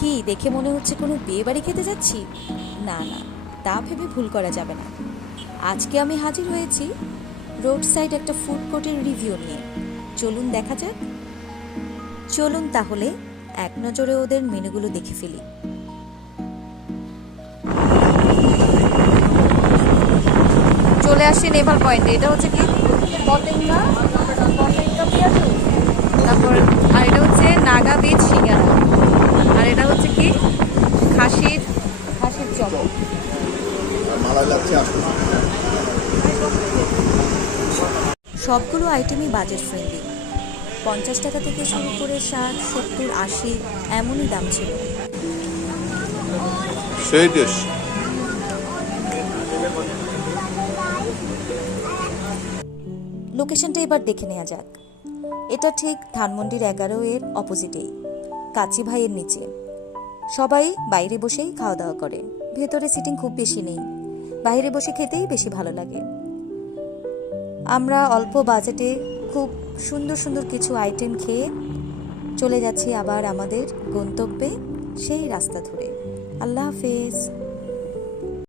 কি দেখে মনে হচ্ছে কোনো বিয়ে বাড়ি খেতে যাচ্ছি? না না, তা ভেবে ভুল করা যাবে না। আজকে আমি হাজির হয়েছি রোড সাইড একটা ফুড কোর্টের রিভিউ নিয়ে। চলুন দেখা যাক। চলুন তাহলে এক নজরে ওদের মেনুগুলো দেখে ফেলি। চলে আসছি নেভাল পয়েন্টে। এটা হচ্ছে কি? পতেঙ্গা। আসুন সবগুলো আইটেমই বাজেট ফ্রেন্ডলি পঞ্চাশ টাকা থেকে শুরু করে ষাট সত্তর আশি এমনই দাম ছিল। সেই লোকেশনটা এবার দেখে নেওয়া যাক। এটা ঠিক ধানমন্ডির এগারো এর অপোজিটেই কাচি ভাইয়ের নিচে। সবাই বাইরে বসেই খাওয়া দাওয়া করে। ভেতরে সিটিং খুব বেশি নেই। বাইরে বসে খেতেই বেশি ভালো লাগে। আমরা অল্প বাজেটে খুব সুন্দর সুন্দর কিছু আইটেম খেয়ে চলে যাচ্ছি আবার আমাদের গন্তব্যে সেই রাস্তা ধরে। আল্লাহ হাফেজ।